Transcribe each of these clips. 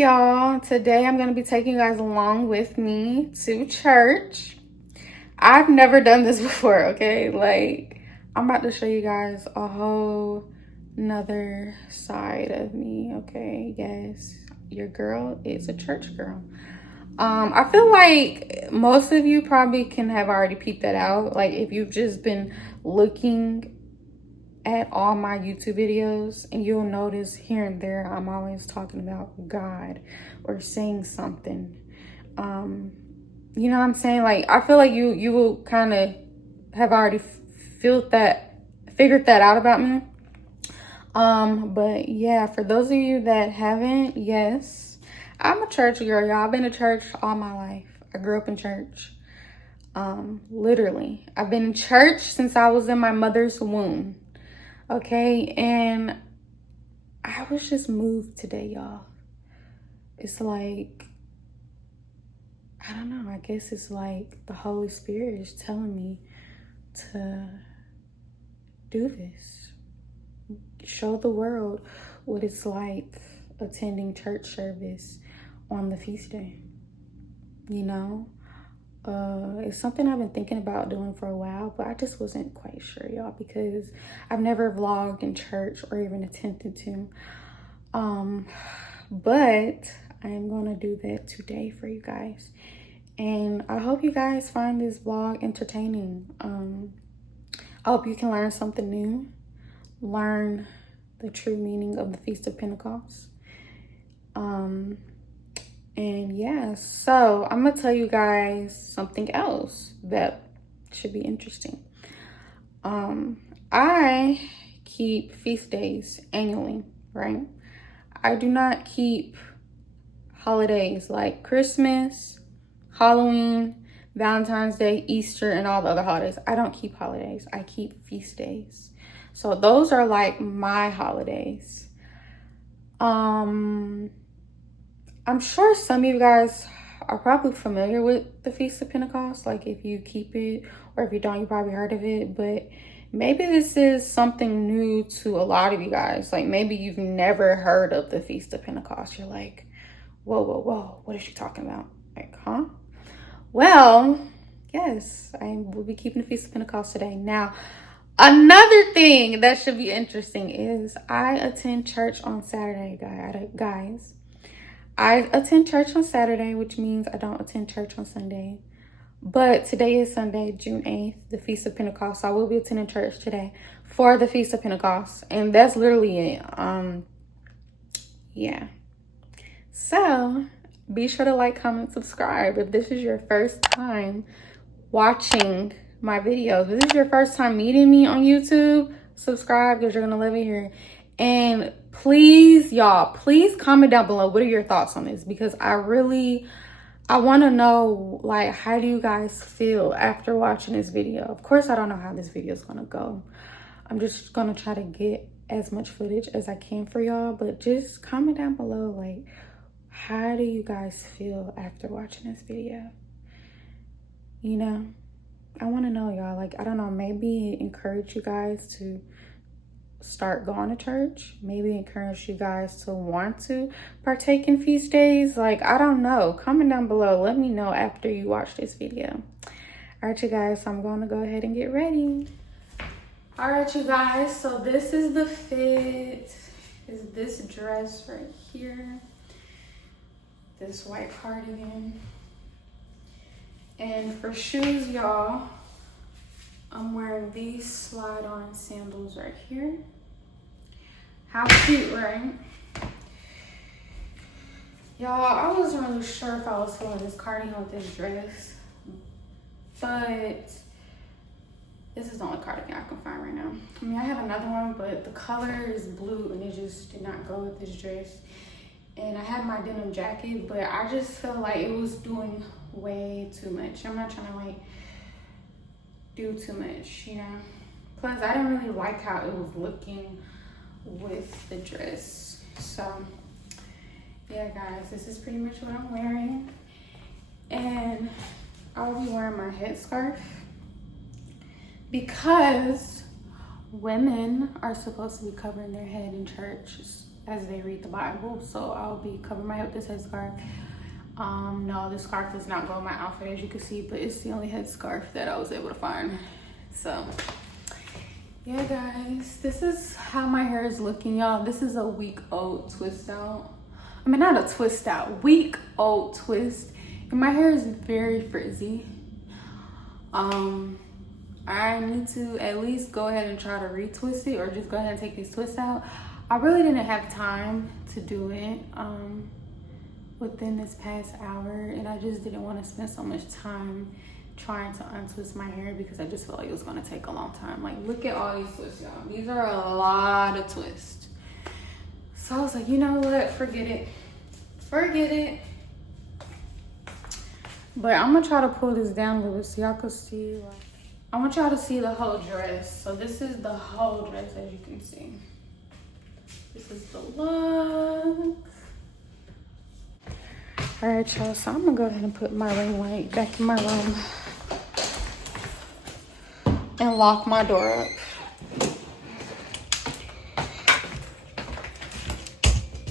y'all. Today I'm going to be taking you guys along with me to church. I've never done this before, okay? Like, I'm about to show you guys a whole nother side of me, okay? Yes, your girl is a church girl. I feel like most of you probably can have already peeped that out. Like, if you've just been looking at all my YouTube videos, and you'll notice here and there I'm always talking about God or saying something. You know what I'm saying? Like, I feel like you will kind of have already figured that out about me. But yeah, for those of you that haven't, yes, I'm a church girl, y'all. I've been to church all my life. I grew up in church. Literally, I've been in church since I was in my mother's womb. Okay, and I was just moved today, y'all. It's like, I don't know, I guess it's like the Holy Spirit is telling me to do this. Show the world what it's like attending church service on the feast day. You know? It's something I've been thinking about doing for a while, but I just wasn't quite sure, y'all, because I've never vlogged in church or even attempted to. But I am gonna do that today for you guys, and I hope you guys find this vlog entertaining. I hope you can learn something new, learn the true meaning of the Feast of Pentecost. And yeah, so I'm gonna tell you guys something else that should be interesting. I keep feast days annually, right? I do not keep holidays like Christmas, Halloween, Valentine's Day, Easter, and all the other holidays. I don't keep holidays. I keep feast days. So those are like my holidays. I'm sure some of you guys are probably familiar with the Feast of Pentecost. Like, if you keep it, or if you don't, you probably heard of it. But maybe this is something new to a lot of you guys. Like, maybe you've never heard of the Feast of Pentecost. You're like, whoa, what is she talking about? Like, huh? Well, yes, I will be keeping the Feast of Pentecost today. Now, another thing that should be interesting is I attend church on Saturday, guys. I attend church on Saturday, which means I don't attend church on Sunday. But today is Sunday, June 8th, the Feast of Pentecost. So I will be attending church today for the Feast of Pentecost. And that's literally it. Yeah. So be sure to like, comment, subscribe. If this is your first time watching my videos, if this is your first time meeting me on YouTube, subscribe, because you're going to love it here. And please, y'all, please comment down below. What are your thoughts on this? Because I want to know, like, how do you guys feel after watching this video? Of course, I don't know how this video is going to go. I'm just going to try to get as much footage as I can for y'all. But just comment down below, like, how do you guys feel after watching this video? You know, I want to know, y'all. Like, I don't know, maybe encourage you guys to start going to church. Maybe encourage you guys to want to partake in feast days. Like, I don't know. Comment down below. Let me know after you watch this video. All right, you guys, so I'm going to go ahead and get ready. All right, you guys, so this is the fit. Is this dress right here. This white cardigan. And for shoes, y'all, I'm wearing these slide-on sandals right here. How cute, right? Y'all, I wasn't really sure if I was feeling this cardigan with this dress, but this is the only cardigan I can find right now. I mean, I have another one, but the color is blue and it just did not go with this dress. And I had my denim jacket, but I just felt like it was doing way too much. I'm not trying to, like, do too much, you know? Plus, I didn't really like how it was looking with the dress. So, yeah, guys, this is pretty much what I'm wearing. And I'll be wearing my headscarf because women are supposed to be covering their head in church as they read the Bible. So I'll be covering my head with this headscarf. No, this scarf does not go with my outfit, as you can see, but it's the only headscarf that I was able to find. So yeah, guys, this is how my hair is looking, y'all. This is a week-old twist out. I mean, not a twist out, week-old twist. And my hair is very frizzy. I need to at least go ahead and try to retwist it, or just go ahead and take these twists out. I really didn't have time to do it within this past hour, and I just didn't want to spend so much time trying to untwist my hair because I just felt like it was going to take a long time. Like, look at all these twists, y'all. These are a lot of twists. So I was like, you know what, forget it. But I'm gonna try to pull this down a little bit so y'all can see. Like, I want y'all to see the whole dress. So this is the whole dress, as you can see. This is the look. All right, y'all, so I'm gonna go ahead and put my ring light back in my room and lock my door up.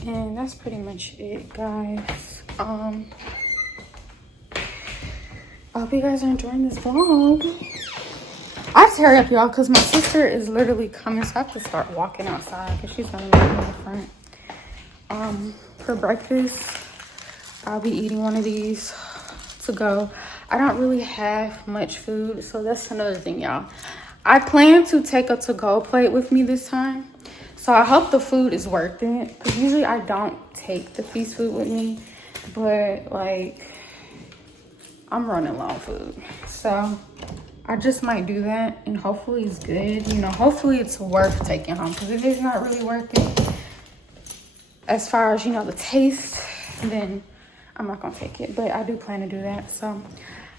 And that's pretty much it, guys. I hope you guys are enjoying this vlog. I have to hurry up, y'all, because my sister is literally coming, so I have to start walking outside because she's gonna meet me in the front. For breakfast, I'll be eating one of these to go. I don't really have much food, so that's another thing, y'all. I plan to take a to-go plate with me this time, so I hope the food is worth it, because usually I don't take the feast food with me, but like, I'm running low on food, so I just might do that, and hopefully it's good. You know, hopefully it's worth taking home, because if it's not really worth it as far as, you know, the taste, then I'm not gonna take it. But I do plan to do that, so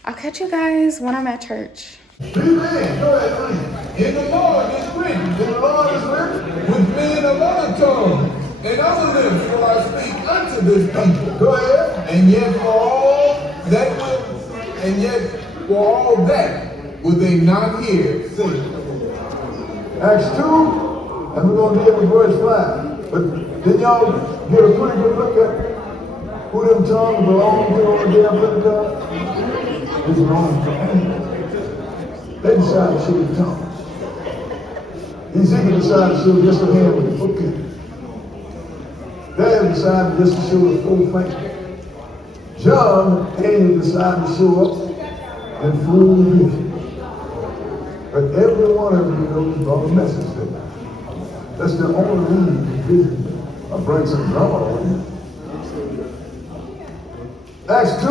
I'll catch you guys when I'm at church. Amen. Go ahead. In the Lord is written. In the Lord is written. With men of other tongues and other lips will I speak unto this people. Go ahead. And yet for all that will they not hear. Sing. Acts 2, and we're going to deal with verse 5. But then y'all get a pretty good look at who them tongues belong to on the day of Pentecost. It's wrong. They decided to show the tongues. Ezekiel decided to show just a hand with the foot. Daniel decided just to show the full finger. John decided to show up in full vision. But every one of you knows brought a message to them. That's the only reason vision or bring some drama with you. Acts 2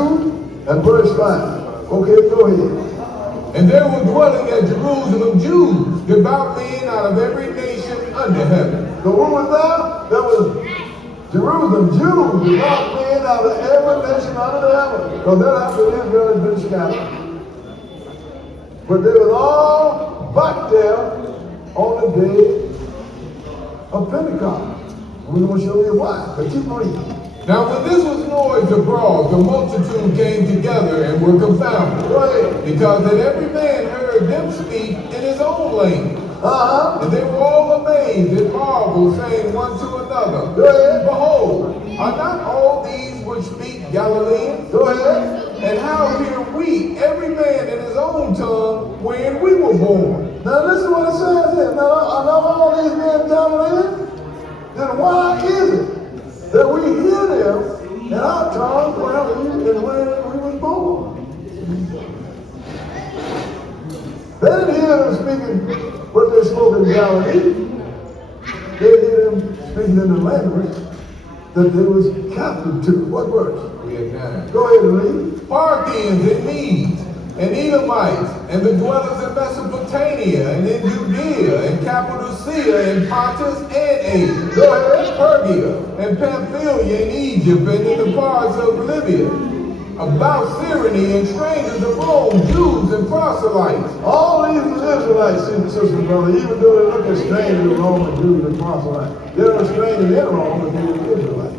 and verse 5. Okay, go ahead. And there were dwelling at Jerusalem Jews, devout men out of every nation under heaven. So who was there? There was Jerusalem Jews, devout men out of every nation under heaven. Because that after Israel had been scattered. But they were all back there on the day of Pentecost. We're going to show you why, but keep reading. Now when this was noised abroad, the multitude came together and were confounded. Right. Because that every man heard them speak in his own language. And they were all amazed and marveled, saying one to another, Behold, are not all these which speak Galileans? Go ahead. And how hear we, every man in his own tongue, wherein we were born? Now listen what it says here. Now, are not all these men Galileans? Then why is it that we hear them in our tongue where we was born? They didn't hear them speaking what they spoke in Galilee. They hear them speaking in the language that they was captive to. What verse? Go ahead and read. Parthians and Medes and Edomites and the dwellers in Mesopotamia and in Judea and Cappadocia and Pontus and Asia. Go ahead. Pergia and Pamphylia in Egypt and in the parts of Libya, about Cyrene and strangers of Rome, Jews and proselytes. All these Israelites, sisters, brother, even though they look as strangers of Rome and Jews and proselytes, they're not strangers in Rome, but they were Israelites.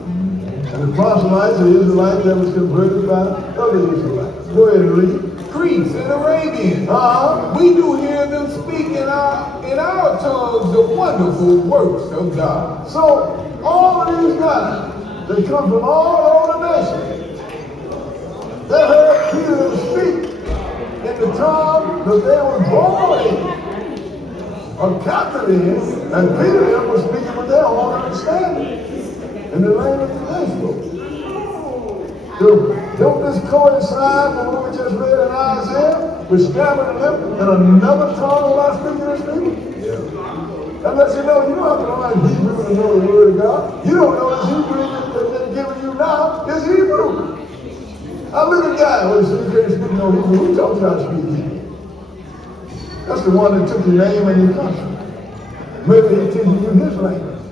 And the proselytes are Israelites that was converted by other Israelites. Go ahead and read. Greeks and Arabians. We do hear them speak in our tongues the wonderful works of God. So all of these guys, they come from all over the nation. They heard Peter speak in the tongue that they were born in, or captive in, and Peter was speaking with their own understanding in the language of Israel. Don't this coincide with what we just read in Isaiah? With stammering lip and another tongue while speaking to people? Yeah. That lets you know you don't have to learn Hebrew to know the word of God. You don't know this Hebrew that they're giving you now is Hebrew. I look at a guy who said you can't speak no Hebrew. Who told you how to speak Hebrew? That's the one that took your name and your country. Maybe he's teaching you his language.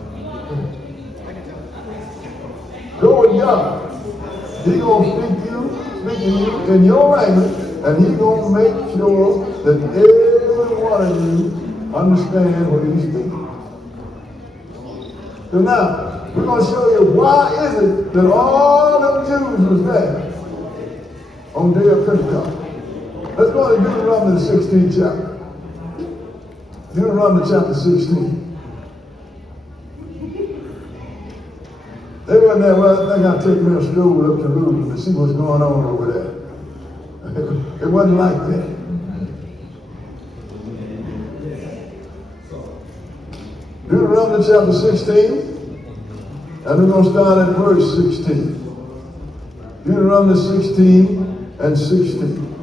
Go with God. He's going to speak to you in your language, and he's going to make sure that every one of you understand what he's speaking. So now, we're going to show you why is it that all them Jews was there on the day of Pentecost. Let's go to Deuteronomy the 16th chapter. Deuteronomy chapter 16. They wasn't there. Well, I think I'll take me a stroll up to Jerusalem to see what's going on over there. It wasn't like that. Deuteronomy chapter 16, and we're going to start at verse 16. Deuteronomy 16 and 16.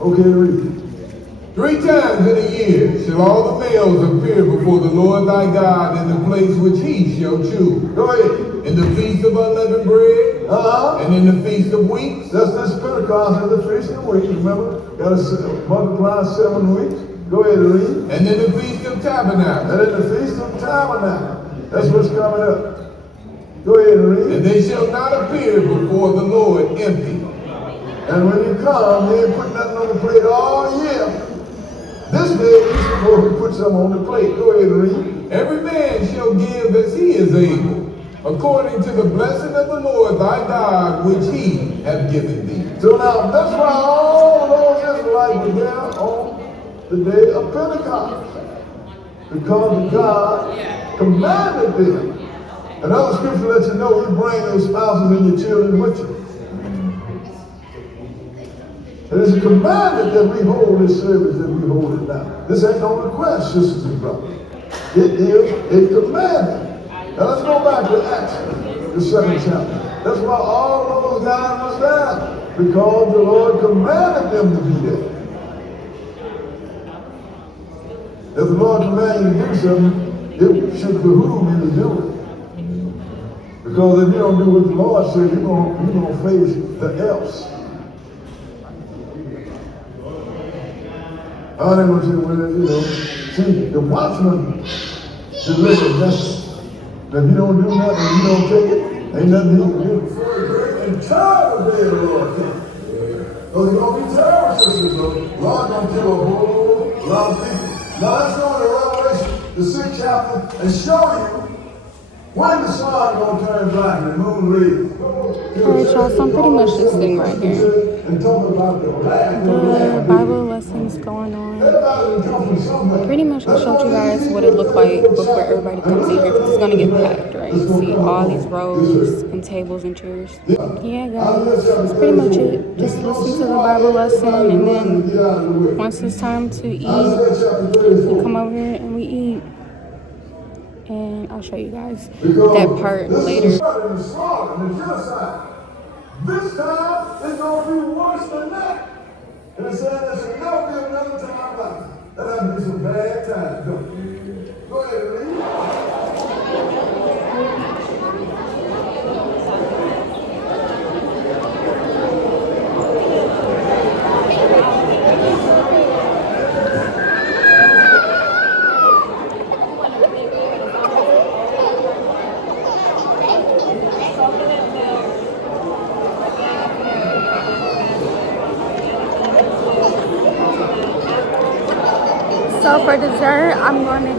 Okay, read it. 3 times in a year shall all the males appear before the Lord thy God in the place which he shall choose. Go ahead. In the feast of unleavened bread, and in the feast of weeks. That's this Pentecost and the feast of weeks. Remember, got to multiply 7 weeks. Go ahead and read. And in the feast of tabernacles. And in the feast of tabernacles. That's what's coming up. Go ahead and read. And they shall not appear before the Lord empty. And when you come, you ain't put nothing on the plate all year. This day you're supposed to put something on the plate. Go ahead and read. Every man shall give as he is able, according to the blessing of the Lord thy God, which he hath given thee. So now, that's why all those Israelites were there on the day of Pentecost. Because God commanded them. Another scripture lets you know you bring your spouses and your children with you. It is a commandment that we hold this service that we hold it now. This ain't no request, sisters and brothers. It is a commandment. Now let's go back to Acts, the 7th chapter. That's why all of those guys was there. Because the Lord commanded them to be there. If the Lord commanded you to do something, it should behoove you to do it. Because if you don't do what the Lord said, you're going to face the else. I didn't want to say, well, you know, see, the watchman delivered message. That if you don't do nothing, you don't take it, ain't nothing you can do. For a great and terrible day of the Lord came. So there's going to be terrible sisters, though. Lord going to kill a whole lot of people. Now let's go to Revelation, the 6th chapter, and show you when the sun going to turn black and the moon red. Alright, y'all, so I'm pretty much just sitting right here. The Bible lessons going on. Pretty much I showed you guys what it looked like before everybody comes in here, because it's going to get packed, right? You see all these rows and tables and chairs. Yeah, guys, that's pretty much it. Just listen to the Bible lesson, and then once it's time to eat, we come over here and we eat. And I'll show you guys that part later. This time is going to be worse than that. And it said there's never be another time like it. That had to be some bad times, don't it? Go ahead and read. So for dessert, I'm gonna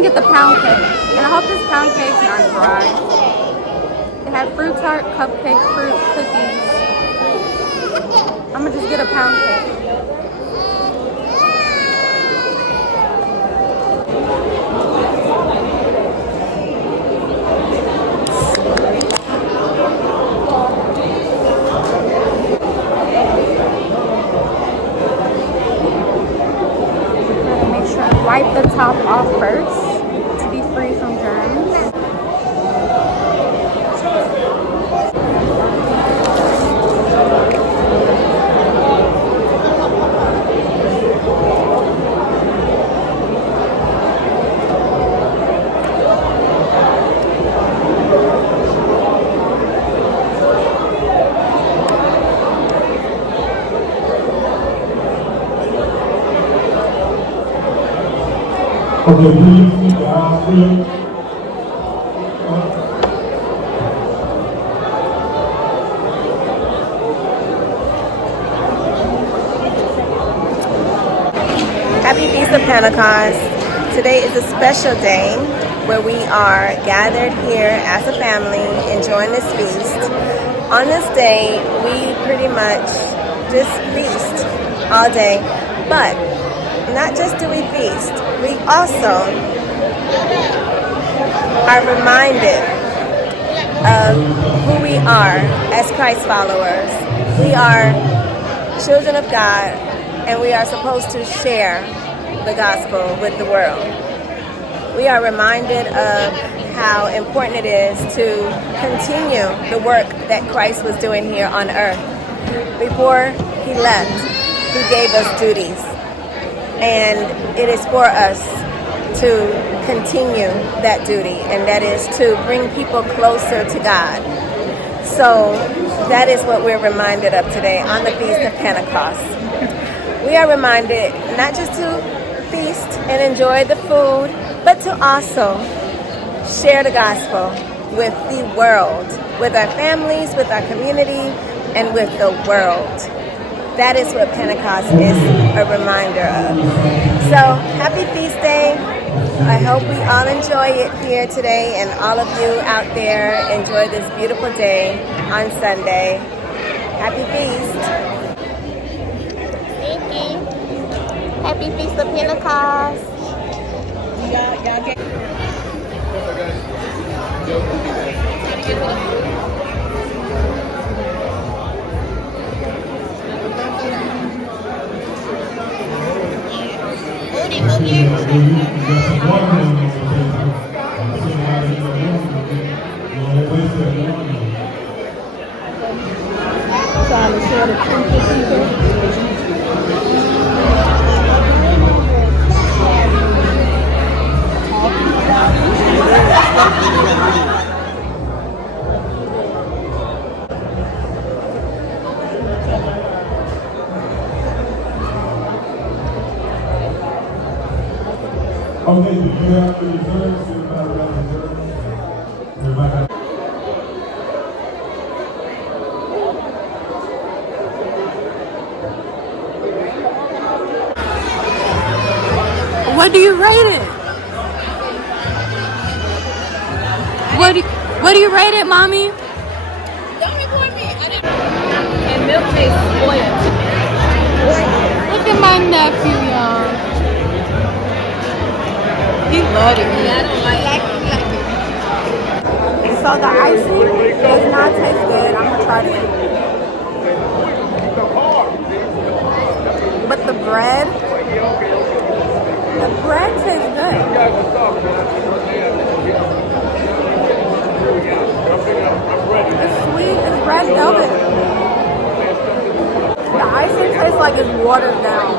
get the pound cake, and I hope this pound cake's not dry. It Had fruit tart, cupcake, fruit, cookies. I'm gonna just get a pound cake. Make sure I wipe the top off first to be free from germs. Okay, please, please. Happy Feast of Pentecost. Today is a special day where we are gathered here as a family enjoying this feast. On this day, we pretty much just feast all day, but not just do we feast, we also are reminded of who we are as Christ followers. We are children of God, and we are supposed to share the gospel with the world. We are reminded of how important it is to continue the work that Christ was doing here on earth. Before he left, he gave us duties, and it is for us to continue that duty, and that is to bring people closer to God. So that is what we're reminded of today on the Feast of Pentecost. We are reminded not just to feast and enjoy the food, but to also share the gospel with the world, with our families, with our community, and with the world. That is what Pentecost is a reminder of. So, happy Feast Day. I hope we all enjoy it here today, and all of you out there enjoy this beautiful day on Sunday. Happy Feast. Thank you. Happy Feast of Pentecost. Y'all get. Trying to share the truth with people. Okay, do you have the reserves? What do you rate it? What do you rate it, mommy? Don't record me. And milk tastes spoiled. Look at my nephew, y'all. He loved it. Yeah, I don't like it. So the icing does not taste good. I'm gonna try this. But the bread tastes good. It's sweet. It's red velvet. The icing tastes like it's watered down.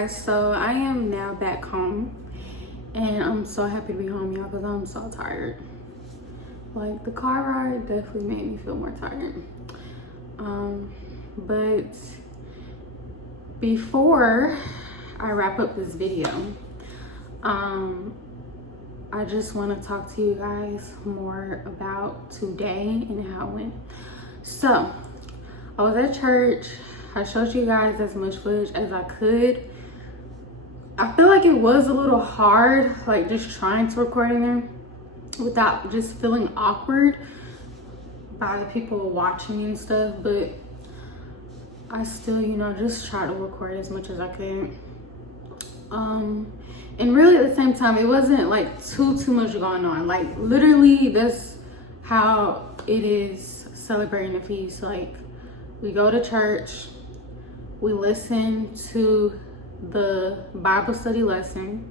guys, so I am now back home and I'm so happy to be home, y'all, because I'm so tired. Like, the car ride definitely made me feel more tired. But before I wrap up this video, I just want to talk to you guys more about today and how it went. So I was at church. I showed you guys as much footage as I could. I feel like it was a little hard, like just trying to record in there without just feeling awkward by the people watching and stuff, but I still, you know, just try to record as much as I could. And really at the same time, it wasn't like too much going on. Like, literally, that's how it is celebrating the feast. Like, we go to church, we listen to the Bible study lesson,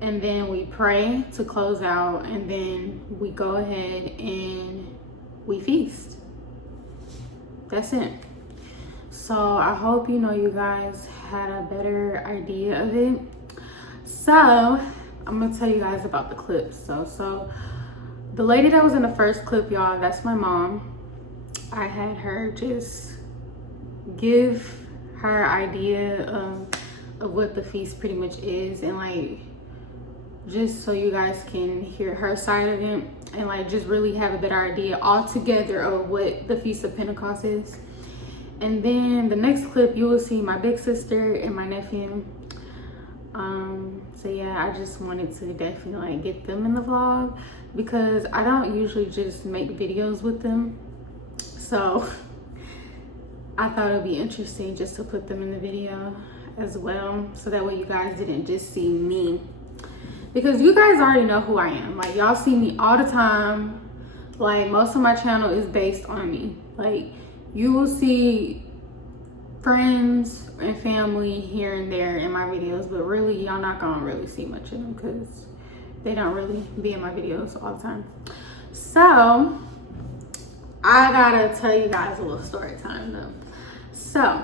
and then we pray to close out, and then we go ahead and we feast. That's it. So I hope, you know, you guys had a better idea of it. So I'm gonna tell you guys about the clips. So the lady that was in the first clip, y'all, that's my mom. I had her just give her idea of what the feast pretty much is, and like, just so you guys can hear her side of it and like just really have a better idea altogether of what the Feast of Pentecost is. And then the next clip, you will see my big sister and my nephew. So yeah, I just wanted to definitely like get them in the vlog because I don't usually just make videos with them. So I thought it would be interesting just to put them in the video as well, so that way you guys didn't just see me, because you guys already know who I am. Like, y'all see me all the time. Like, most of my channel is based on me. Like, you will see friends and family here and there in my videos, but really y'all not gonna really see much of them because they don't really be in my videos all the time. So I gotta tell you guys a little story time though. So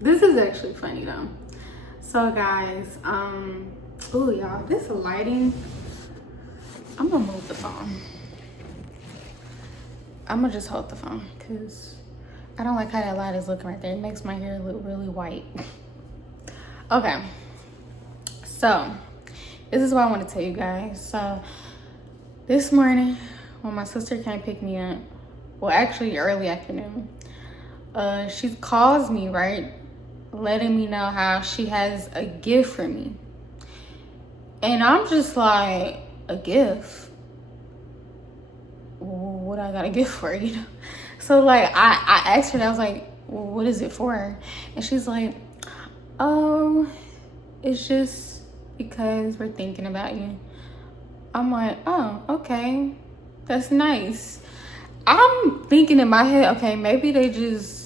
this is actually funny though. So guys, oh y'all, this lighting, I'm gonna move the phone. I'm gonna just hold the phone because I don't like how that light is looking right there. It makes my hair look really white. Okay, so this is what I want to tell you guys. So this morning when my sister came pick me up, well, actually early afternoon, she calls me, right, letting me know how she has a gift for me. And I'm just like, a gift? What I got a gift for, you know? So like I asked her, and I was like, well, what is it for? And she's like, oh, it's just because we're thinking about you. I'm like, oh, okay, that's nice. I'm thinking in my head, okay, maybe they just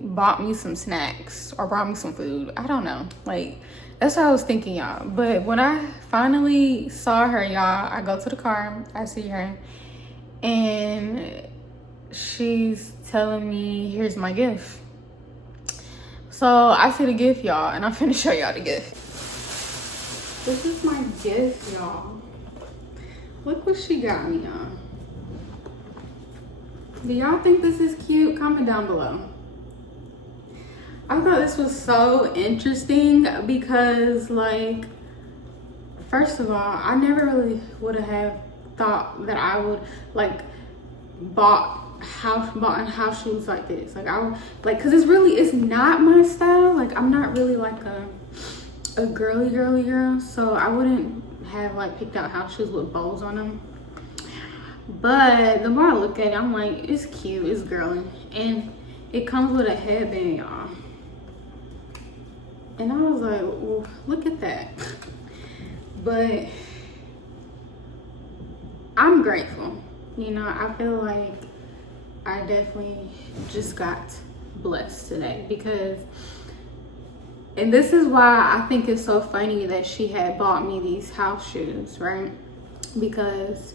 bought me some snacks or brought me some food. I don't know. Like, that's what I was thinking, y'all. But when I finally saw her, y'all, I go to the car, I see her, and she's telling me, here's my gift. So I see the gift, y'all, and I'm finna show y'all the gift. This is my gift, y'all. Look what she got me, y'all. Do y'all think this is cute? Comment down below. I thought this was so interesting because, like, first of all, I never really would have thought that I would like bought house shoes like this. Like, I would, like, because it's not my style. Like, I'm not really like a girly girl, so I wouldn't have like picked out house shoes with bows on them. But the more I look at it, I'm like, it's cute, it's girly, and it comes with a headband, y'all. And I was like, well, look at that. But I'm grateful. You know, I feel like I definitely just got blessed today because, and this is why I think it's so funny that she had bought me these house shoes, right? Because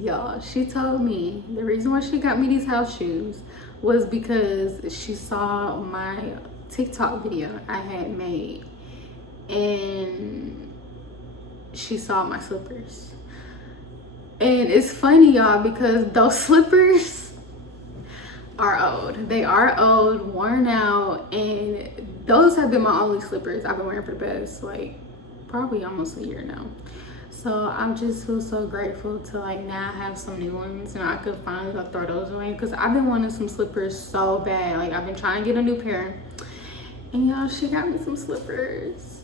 y'all, she told me the reason why she got me these house shoes was because she saw my TikTok video I had made, and she saw my slippers. And it's funny, y'all, because those slippers are old. They are old, worn out, and those have been my only slippers I've been wearing for the past, like, probably almost a year now. So I just feel so grateful to like now have some new ones, and I could finally go throw those away, because I've been wanting some slippers so bad. Like, I've been trying to get a new pair, and y'all, she got me some slippers.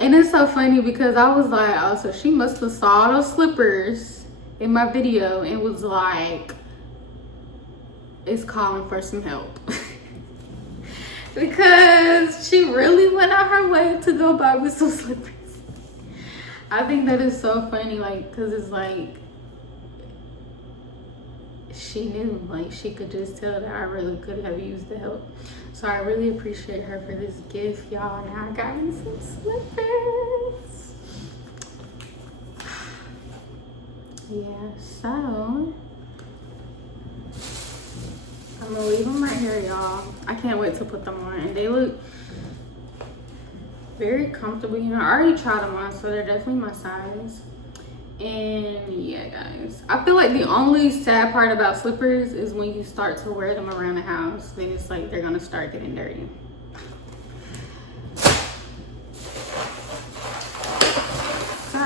And it's so funny because I was like, oh, so she must have saw those slippers in my video and was like, it's calling for some help. Because she really went out her way to go buy me some slippers. I think that is so funny, like, because it's like, she knew, like, she could just tell that I really could have used the help. So I really appreciate her for this gift, y'all. Now I got me some slippers. Yeah, so I'm gonna leave them right here, y'all. I can't wait to put them on, and they look very comfortable. You know, I already tried them on, so they're definitely my size. And yeah, guys, I feel like the only sad part about slippers is when you start to wear them around the house, then it's like they're gonna start getting dirty. So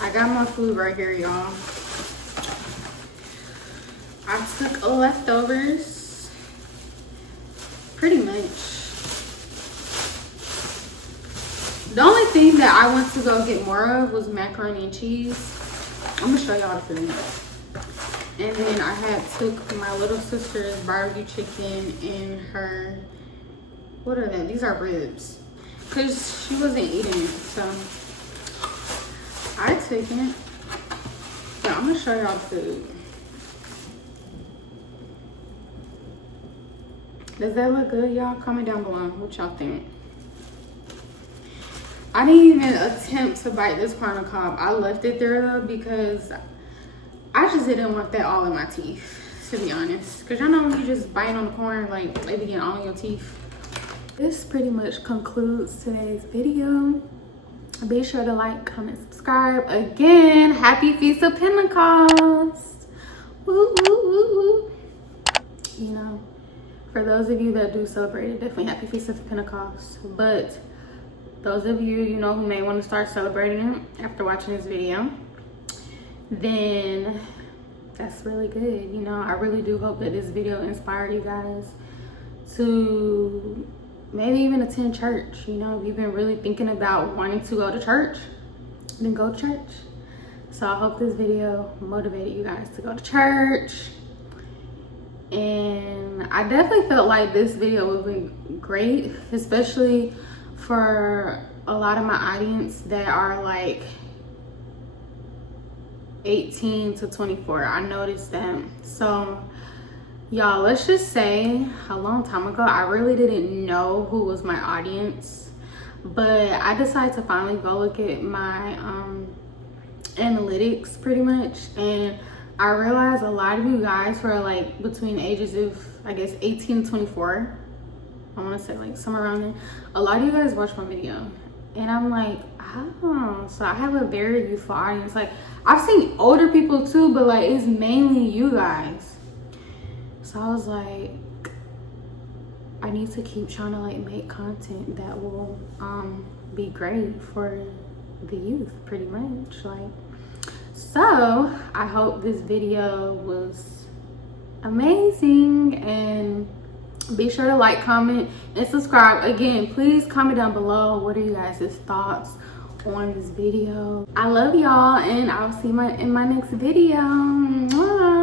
I got my food right here, y'all. I took leftovers, pretty much. The only thing that I went to go get more of was macaroni and cheese. I'm gonna show y'all the food. And then I had took my little sister's barbecue chicken and her, what are they? These are ribs. Cause she wasn't eating it, so I took it. So I'm gonna show y'all the food. Does that look good, y'all? Comment down below what y'all think. I didn't even attempt to bite this corn on the cob. I left it there though because I just didn't want that all in my teeth, to be honest. Because y'all know when you just bite on the corn, like they be getting all in your teeth. This pretty much concludes today's video. Be sure to like, comment, subscribe. Again, happy Feast of Pentecost. Woo, woo, woo, woo. You know, for those of you that do celebrate it, definitely happy Feast of Pentecost. But those of you, you know, who may want to start celebrating it after watching this video, then that's really good. You know, I really do hope that this video inspired you guys to maybe even attend church. You know, if you've been really thinking about wanting to go to church, then go to church. So I hope this video motivated you guys to go to church. And I definitely felt like this video would be great, especially for a lot of my audience that are like 18 to 24. I noticed that. So y'all, let's just say a long time ago I really didn't know who was my audience, but I decided to finally go look at my analytics pretty much, and I realized a lot of you guys who are like between ages of, I guess, 18 to 24, I want to say like somewhere around there, a lot of you guys watch my video. And I'm like, oh, so I have a very youthful audience. Like, I've seen older people too, but like it's mainly you guys. So I was like, I need to keep trying to like make content that will be great for the youth, pretty much. Like, so I hope this video was amazing, and be sure to like, comment, and subscribe. Again, please comment down below what are you guys' thoughts on this video. I love y'all, and I'll see you in my next video. Mwah.